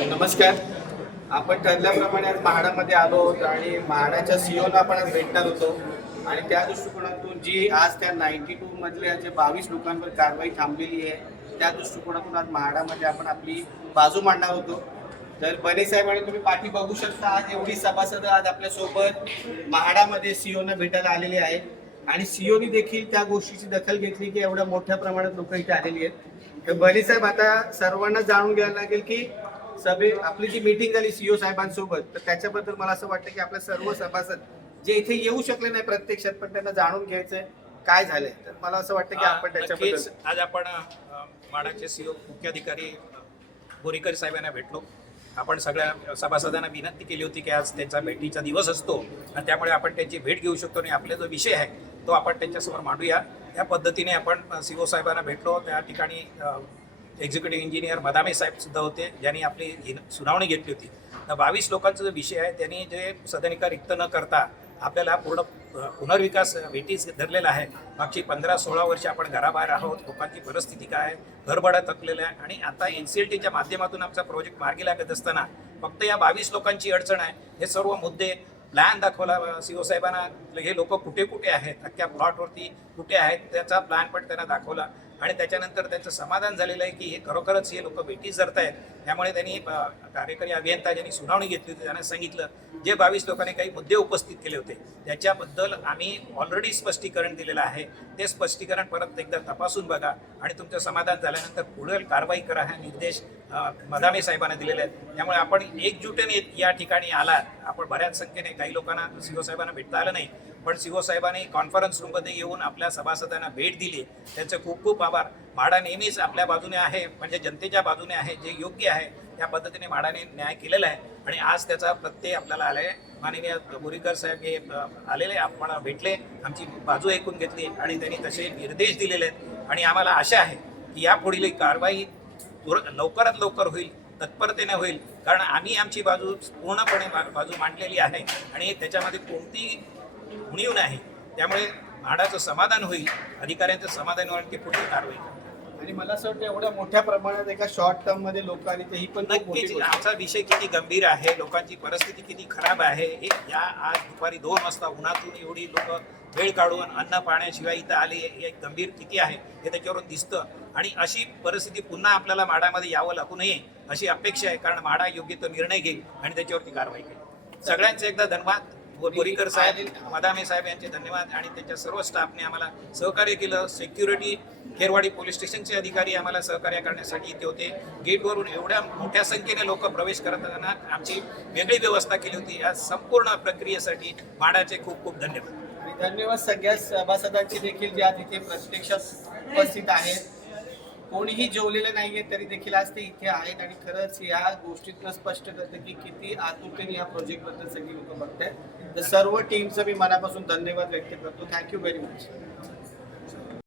नमस्कार. आपण ठरल्याप्रमाणे आज म्हाडामध्ये आलो होतो आणि म्हाडाच्या सीईओला आपण आज भेटणार होतो आणि त्या दृष्टिकोनातून जी आज त्या 92 मधल्या जे 22 लोकांवर कारवाई थांबलेली आहे त्या दृष्टिकोनातून आज म्हाडामध्ये आपण आपली बाजू मांडणार होतो. तर बने साहेबांनी तुम्ही पाठी बघू शकता, आज एवढी सभासद आज आपल्यासोबत म्हाडामध्ये सीईओना भेटायला आलेली आहेत आणि सीईओनी देखील त्या गोष्टीची दखल घेतली की एवढ्या मोठ्या प्रमाणात लोक इथे आलेली आहेत. तर बने साहेब, आता सर्वांना जाणून घ्यायला लागेल की सभे आपली जी मीटिंग झाली सीईओ साहेबांसोबत, तर त्याच्याबद्दल मला असं वाटतं की आपल्या सर्व सभासद जे इथे येऊ शकले नाही प्रत्यक्षात, पण त्यांना जाणून घ्यायचंय काय झालंय. तर मला असं वाटतं की आपण त्याच्याबद्दल आज आपण म्हाडाचे सीईओ मुख्याधिकारी बोरीकर साहेबांना भेटलो. आपण सगळ्या सभासदांना विनंती केली होती की आज त्यांचा भेटीचा दिवस असतो आणि त्यामुळे आपण त्यांची भेट घेऊ शकतो आणि आपला जो विषय आहे तो आपण त्यांच्यासमोर मांडूया. या पद्धतीने आपण सीईओ साहेबांना भेटलो. त्या ठिकाणी एक्झिक्युटिव्ह इंजिनियर मदामे साहेब सुद्धा होते, ज्यांनी आपली सुनावणी घेतली होती. तर 22 लोकांचा जो विषय आहे त्यांनी जे सदनिका रिक्त न करता आपल्याला पूर्ण पुनर्विकास भेटीस धरलेला आहे. मागची 15-16 वर्ष आपण घराबाहेर आहोत, लोकांची परिस्थिती काय आहे, घरभाडं थकलेलं आहे आणि आता NCLTच्या माध्यमातून आमचा प्रोजेक्ट मार्गी लागत असताना फक्त या 22 लोकांची अडचण आहे. हे सर्व मुद्दे प्लॅन दाखवला सीईओ साहेबांना, हे लोक कुठे कुठे आहेत, अख्ख्या प्लॉटवरती कुठे आहेत त्याचा प्लॅन पण त्यांना दाखवला आणि त्याच्यानंतर त्यांचं समाधान झालेलं आहे की हे खरोखरच हे लोक भेटीस धरत आहेत. त्यामुळे त्यांनी कार्यकारी अभियंता ज्यांनी सुनावणी घेतली होती त्यांना सांगितलं जे 22 लोकांनी काही मुद्दे उपस्थित केले होते त्याच्याबद्दल आम्ही ऑलरेडी स्पष्टीकरण दिलेलं आहे. ते स्पष्टीकरण परत एकदा तपासून बघा आणि तुमचं समाधान झाल्यानंतर पुढील कारवाई करा हे निर्देश मदामे साहेबांना दिलेले आहेत. त्यामुळे आपण एकजुटीने या ठिकाणी आलात. आपण बऱ्याच संख्येने काही लोकांना सीईओ साहेबांना भेटता आलं नाही, पण सीईओ साहेबांनी कॉन्फरन्स रूममध्ये येऊन आपल्या सभासदांना भेट दिली. त्यांचे खूप खूप आभार. म्हाडा नेहमीच आपल्या बाजूने आहे, म्हणजे जनतेच्या बाजूने आहे. जे योग्य आहे त्या पद्धतीने म्हाडाने न्याय केलेला आहे आणि आज त्याचा प्रत्यय आपल्याला आला आहे. माननीय बोरीकर साहेब हे आलेले, आपण भेटले, आमची बाजू ऐकून घेतली आणि त्यांनी तसे निर्देश दिलेले आहेत आणि आम्हाला आशा आहे की यापुढील कारवाई लवकरात लवकर होईल, तत्परतेने होईल, कारण आम्ही आमची बाजू पूर्णपणे बाजू मांडलेली आहे आणि त्याच्यामध्ये कोणतीही उणीव नाही. त्यामुळे म्हाडाचं समाधान होईल, अधिकाऱ्यांचं समाधान होईल की पुढील कारवाई. आणि मला असं वाटतं एवढ्या मोठ्या प्रमाणात एका शॉर्ट टर्म मध्ये लोक आली तर ही पण नक्कीच आमचा विषय किती गंभीर आहे, लोकांची परिस्थिती किती खराब आहे हे या आज दुपारी 2 वाजता उन्हातून एवढी लोक वेळ काढून अन्न पाण्याशिवाय इथं आले हे गंभीर किती आहे हे त्याच्यावरून दिसतं. आणि अशी परिस्थिती पुन्हा आपल्याला म्हाडामध्ये यावं लागू नये अशी अपेक्षा आहे, कारण म्हाडा योग्य तो निर्णय घेईल आणि त्याच्यावरती कारवाई करेल. सगळ्यांचे एकदा धन्यवाद. बोरीकर साहेब, मदामे साहेब यांचे धन्यवाद आणि त्यांच्या सर्व स्टाफने आम्हाला सहकार्य केलं. सिक्युरिटी खेरवाडी पोलीस स्टेशनचे अधिकारी आम्हाला सहकार्य करण्यासाठी इथे होते. गेटवरून एवढ्या मोठ्या संख्येने लोक प्रवेश करताना आमची वेगळी व्यवस्था केली होती. या संपूर्ण प्रक्रियेसाठी म्हाडाचे खूप खूप धन्यवाद. आणि धन्यवाद सगळ्या सभासदांची देखील जे आज इथे प्रत्यक्षात उपस्थित आहेत. कोणीही जेवलेलं नाहीये तरी देखील आज ते इथे आहेत आणि खरंच या गोष्टीतनं स्पष्ट करतं की किती आतुरतेने या प्रोजेक्ट बद्दल सगळी लोक बघतायत. तर सर्व टीमचं मी मनापासून धन्यवाद व्यक्त करतो. Thank you very much.